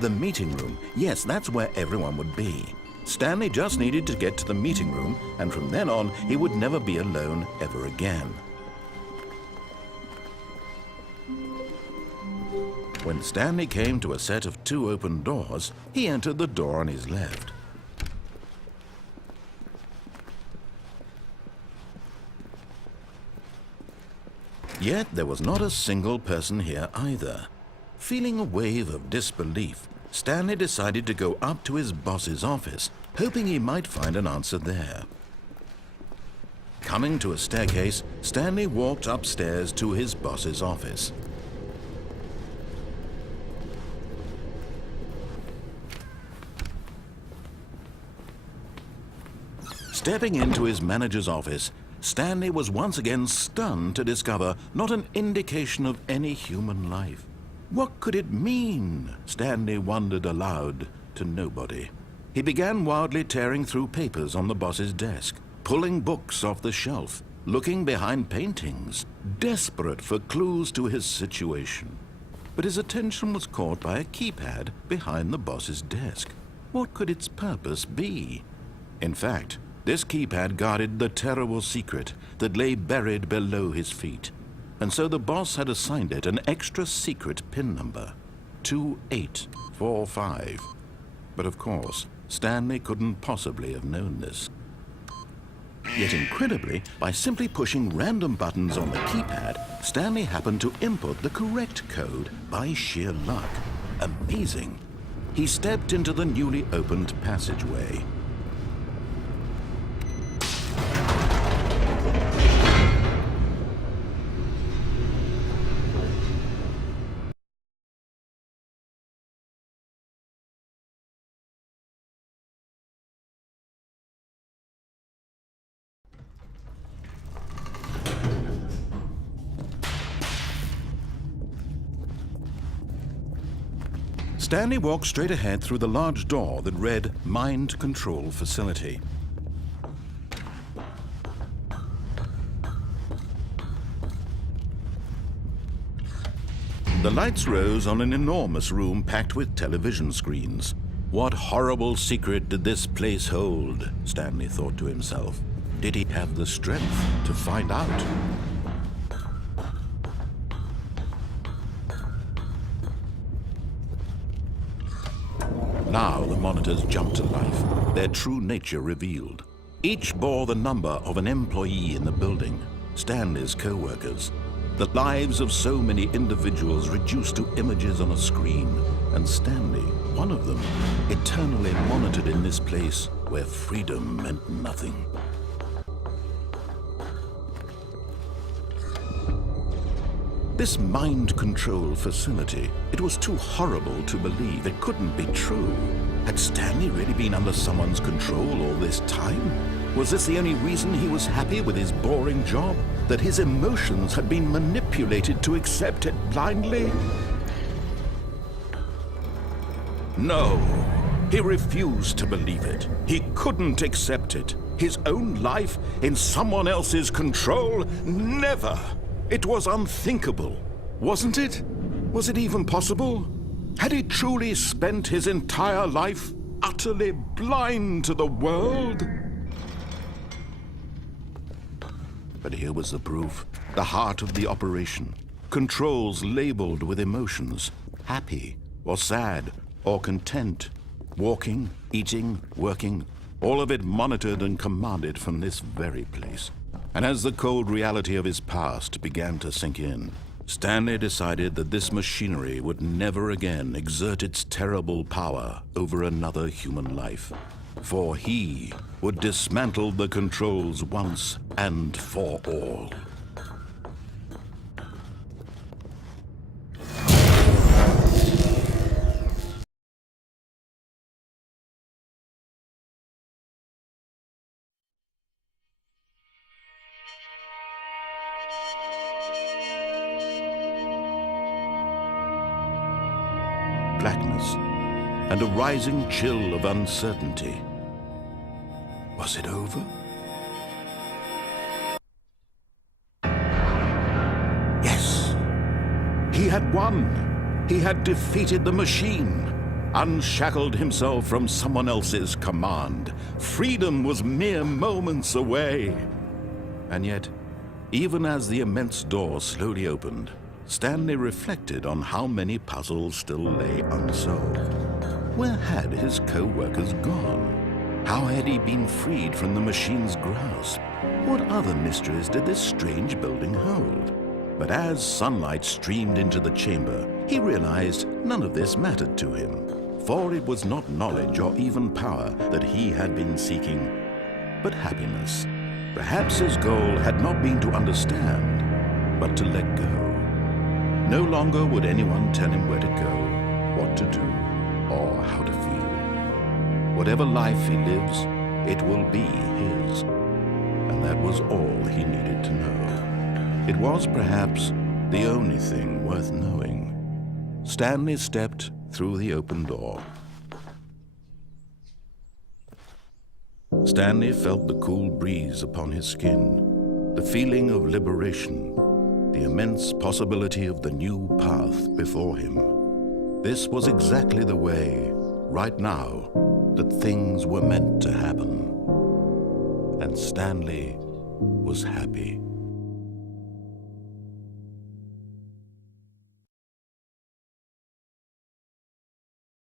The meeting room. Yes, that's where everyone would be. Stanley just needed to get to the meeting room, and from then on, he would never be alone ever again. When Stanley came to a set of 2 open doors, he entered the door on his left. Yet there was not a single person here either. Feeling a wave of disbelief, Stanley decided to go up to his boss's office, hoping he might find an answer there. Coming to a staircase, Stanley walked upstairs to his boss's office. Stepping into his manager's office, Stanley was once again stunned to discover not an indication of any human life. What could it mean? Stanley wondered aloud to nobody. He began wildly tearing through papers on the boss's desk, pulling books off the shelf, looking behind paintings, desperate for clues to his situation. But his attention was caught by a keypad behind the boss's desk. What could its purpose be? In fact, this keypad guarded the terrible secret that lay buried below his feet. And so the boss had assigned it an extra secret PIN number, 2845. But of course, Stanley couldn't possibly have known this. Yet incredibly, by simply pushing random buttons on the keypad, Stanley happened to input the correct code by sheer luck. Amazing. He stepped into the newly opened passageway. Stanley walked straight ahead through the large door that read Mind Control Facility. The lights rose on an enormous room packed with television screens. What horrible secret did this place hold? Stanley thought to himself. Did he have the strength to find out? Now the monitors jumped to life, their true nature revealed. Each bore the number of an employee in the building, Stanley's co-workers. The lives of so many individuals reduced to images on a screen, and Stanley, one of them, eternally monitored in this place where freedom meant nothing. This mind control facility, it was too horrible to believe. It couldn't be true. Had Stanley really been under someone's control all this time? Was this the only reason he was happy with his boring job? That his emotions had been manipulated to accept it blindly? No, he refused to believe it. He couldn't accept it. His own life in someone else's control? Never! It was unthinkable, wasn't it? Was it even possible? Had he truly spent his entire life utterly blind to the world? But here was the proof, the heart of the operation. Controls labeled with emotions, happy or sad or content, walking, eating, working, all of it monitored and commanded from this very place. And as the cold reality of his past began to sink in, Stanley decided that this machinery would never again exert its terrible power over another human life. For he would dismantle the controls once and for all. Blackness and a rising chill of uncertainty. Was it over? Yes. He had won. He had defeated the machine. unshackled himself from someone else's command. Freedom was mere moments away. And yet, even as the immense door slowly opened, Stanley reflected on how many puzzles still lay unsolved. Where had his co-workers gone? How had he been freed from the machine's grasp? What other mysteries did this strange building hold? But as sunlight streamed into the chamber, he realized none of this mattered to him, for it was not knowledge or even power that he had been seeking, but happiness. Perhaps his goal had not been to understand, but to let go. No longer would anyone tell him where to go, what to do, or how to feel. Whatever life he lives, it will be his. And that was all he needed to know. It was perhaps the only thing worth knowing. Stanley stepped through the open door. Stanley felt the cool breeze upon his skin, the feeling of liberation, the immense possibility of the new path before him. This was exactly the way, right now, that things were meant to happen. And Stanley was happy.